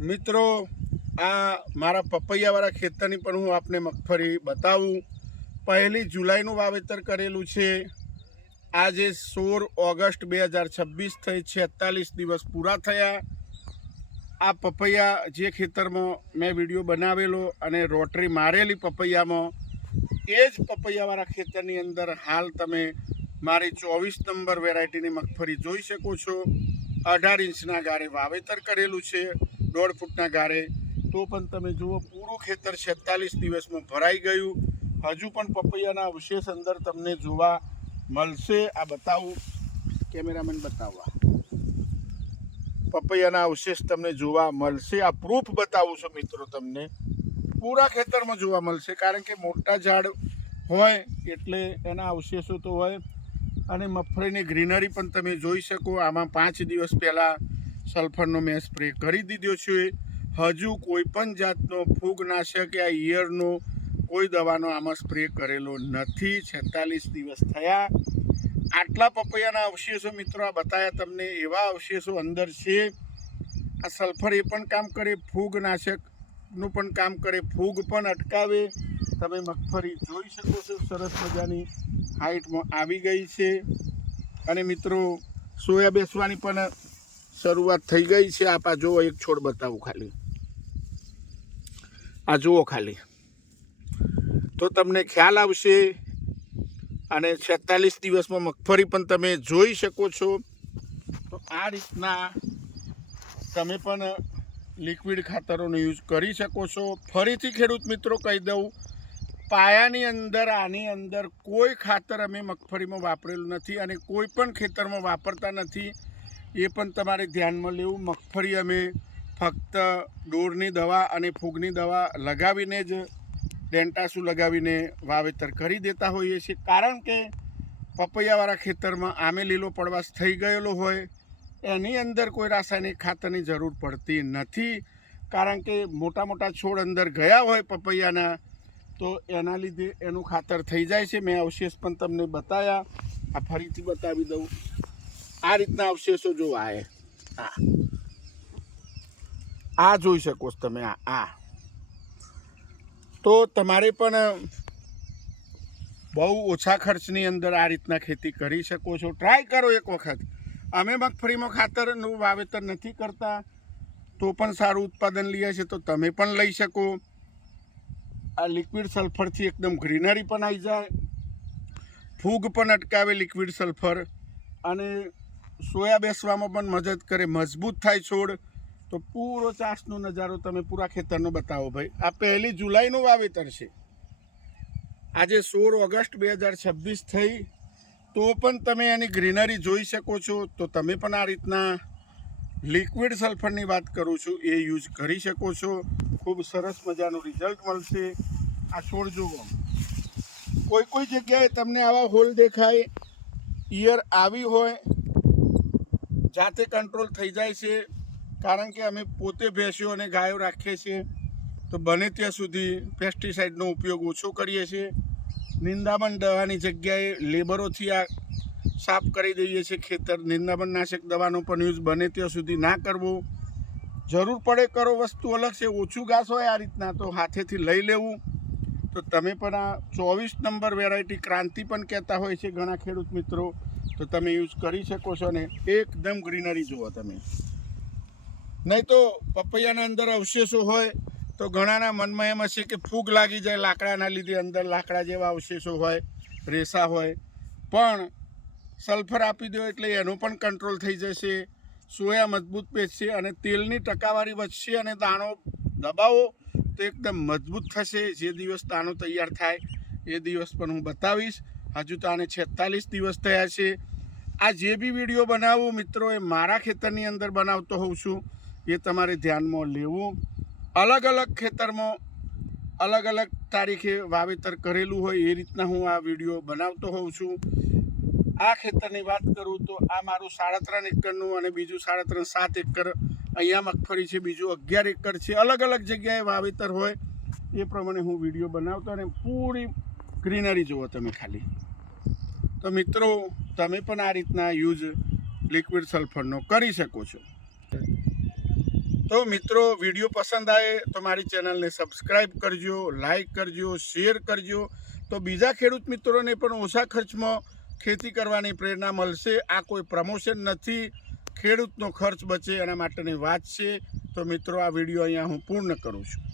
મિત્રો આ મારા પપૈયાવાળા ખેતરની પણ હું આપને મગફળી બતાવું। 1 જુલાઈનું વાવેતર કરેલું છે। આજે 16 ઓગસ્ટ 2026 થઈ, 46 દિવસ પૂરા થયા। આ પપૈયા જે ખેતરમાં મેં વિડીયો બનાવેલો અને રોટરી મારેલી પપૈયામાં, એ જ પપૈયાવાળા ખેતરની અંદર હાલ તમે મારી 24 નંબર વેરાયટીની મગફળી જોઈ શકો છો। 18 ઇંચના ગારે વાવેતર કરેલું છે, 1.5 ફૂટના ગારે। તો પણ તમે જુઓ, પૂરું ખેતર 46 દિવસમાં ભરાઈ ગયું। હજુ પણ પપૈયાના અવશેષ અંદર તમને જોવા મળશે। આ બતાવું, કેમેરામેન બતાવવા, પપૈયાના અવશેષ તમને જોવા મળશે। આ પ્રૂફ બતાવું છું મિત્રો, તમને પૂરા ખેતરમાં જોવા મળશે, કારણ કે મોટા ઝાડ હોય એટલે એના અવશેષો તો હોય। અને મગફળીની ગ્રીનરી પણ તમે જોઈ શકો। આમાં 5 દિવસ પહેલાં સલ્ફરનો મેં સ્પ્રે કરી દીધો છે। હજુ કોઈ પણ જાતનો ફૂગનાશક યા ઈયળનો કોઈ દવાનો આમાં સ્પ્રે કરેલો નથી। 46 દિવસ થયા। આટલા પપૈયાના અવશેષો મિત્રો આ બતાવ્યા તમને, એવા અવશેષો અંદર છે। આ સલ્ફર એ પણ કામ કરે, ફૂગનાશકનું પણ કામ કરે, ફૂગ પણ અટકાવે। તમે મગફળી જોઈ શકો છો, સરસ મજાની હાઈટમાં આવી ગઈ છે। અને મિત્રો સોયા બેસવાની પણ શરૂઆત થઈ ગઈ છે। આ જુઓ, એક છોડ બતાવું ખાલી, આ જુઓ ખાલી, તો તમને ખ્યાલ આવશે। અને 46 દિવસમાં મગફળી પણ તમે જોઈ શકો છો। તો આ રીતના તમે પણ લિક્વિડ ખાતરોનો યુઝ કરી શકો છો। ફરીથી ખેડૂત મિત્રો કહી દઉં, પાયાની અંદર આની અંદર કોઈ ખાતર અમે મગફળીમાં વાપરેલું નથી અને કોઈ પણ ખેતરમાં વાપરતા નથી। એ પણ તમારે ધ્યાનમાં લેવું। મગફળી અમે ફક્ત ડોરની દવા અને ફૂગની દવા લગાવીને જ, ડેન્ટાસુ લગાવીને વાવેતર કરી દેતા હોઈએ છીએ। કારણ કે પપૈયાવાળા ખેતરમાં આમે લીલો પડવાશ થઈ ગયેલો હોય, એની અંદર કોઈ રાસાયણિક ખાતરની જરૂર પડતી નથી। કારણ કે મોટા મોટા છોડ અંદર ગયા હોય પપૈયાના, તો એના લીધે એનું ખાતર થઈ જાય છે। મેં અવશેષ પણ તમને બતાવ્યા, આ ફરીથી બતાવી દઉં। આ રીતના અવશેષો જો આ જોઈ શકો છો તમે। આ તો તમારે પણ બહુ ઓછા ખર્ચની અંદર આ રીતના ખેતી કરી શકો છો। ટ્રાય કરો એક વખત। અમે મગફળીમાં ખાતરનું વાવેતર નથી કરતા, તો પણ સારું ઉત્પાદન લઈએ છીએ, તો તમે પણ લઈ શકો। આ લિક્વિડ સલ્ફરથી એકદમ ગ્રીનરી પણ આવી જાય, ફૂગ પણ અટકાવે લિક્વિડ સલ્ફર, અને સોયા બેસવામાં પણ મદદ કરે, મજબૂત થાય છોડ। તો પૂરો ચાસનો નજારો તમે પૂરા ખેતરનો બતાવો ભાઈ। આ 1 જુલાઈનું વાવેતર છે। આજે 16 ઓગસ્ટ 2026 થઈ, તો પણ તમે એની ગ્રીનરી જોઈ શકો છો। તો તમે પણ આ રીતના લિક્વિડ સલ્ફરની વાત કરું છું, એ યુઝ કરી શકો છો। ખૂબ સરસ મજાનું રિઝલ્ટ મળશે। આ છોડ જુઓ, કોઈ જગ્યાએ તમને આવા હોલ દેખાય, ઈયર આવી હોય, જાતે કંટ્રોલ થઈ જાય છે। કારણ કે અમે પોતે ભેંસો અને ગાયો રાખીએ છીએ, તો બને ત્યાં સુધી પેસ્ટિસાઇડનો ઉપયોગ ઓછો કરીએ છીએ। નિંદામણ દવાની જગ્યાએ લેબરોથી આ સાફ કરી દઈએ છીએ ખેતર। નિંદામણનાશક દવાનો પણ યુઝ બને ત્યાં સુધી ના કરવો। જરૂર પડે કરો, વસ્તુ અલગ છે। ઓછું ઘાસ હોય આ રીતના, તો હાથેથી લઈ લેવું। તો તમે પણ આ 24 નંબર વેરાયટી, ક્રાંતિ પણ કહેતા હોય છે ઘણા ખેડૂત મિત્રો, તો તમે યુઝ કરી શકો છો। ને એકદમ ગ્રીનરી જુઓ તમે। નહીં તો પપૈયાના અંદર અવશેષો હોય તો ઘણાના મનમાં એમ હશે કે ફૂગ લાગી જાય લાકડાના લીધે, અંદર લાકડા જેવા અવશેષો હોય, રેસા હોય, પણ સલ્ફર આપી દો એટલે એનો પણ કંટ્રોલ થઈ જશે। સોયા મજબૂત બેસશે અને તેલની ટકાવારી વધશે, અને દાણો દબાવો તો એકદમ મજબૂત થશે। જે દિવસ દાણો તૈયાર થાય એ દિવસ પણ હું બતાવીશ। હજુ તો આને 46 દિવસ થયા છે। આ જે બી વિડીયો બનાવું મિત્રો, એ મારા ખેતરની અંદર બનાવતો હોઉં છું, એ તમારે ધ્યાનમાં લેવું। અલગ અલગ ખેતરમાં અલગ અલગ તારીખે વાવેતર કરેલું હોય, એ રીતના હું આ વિડીયો બનાવતો હોઉં છું। આ ખેતરની વાત કરું તો આ મારું 3.5 એકરનું અને બીજું 7 એકર અહીંયા મગફળી છે, બીજું 11 એકર છે। અલગ અલગ જગ્યાએ વાવેતર હોય એ પ્રમાણે હું વિડીયો બનાવતો, અને પૂરી ગ્રીનરી જુઓ તમે ખાલી। તો મિત્રો તમે પણ આ રીતના યુઝ લિક્વિડ સલ્ફરનો કરી શકો છો। તો મિત્રો વિડીયો પસંદ આવે તો મારી ચેનલને સબસ્ક્રાઈબ કરજો, લાઈક કરજો, શેર કરજો, તો બીજા ખેડૂત મિત્રોને પણ ઓછા ખર્ચમાં ખેતી કરવાની પ્રેરણા મળશે. આ કોઈ પ્રમોશન નથી, ખેડૂતનો ખર્ચ બચે એના માટેની વાત છે. તો મિત્રો આ વિડીયો અહીંયા હું પૂર્ણ કરું છું.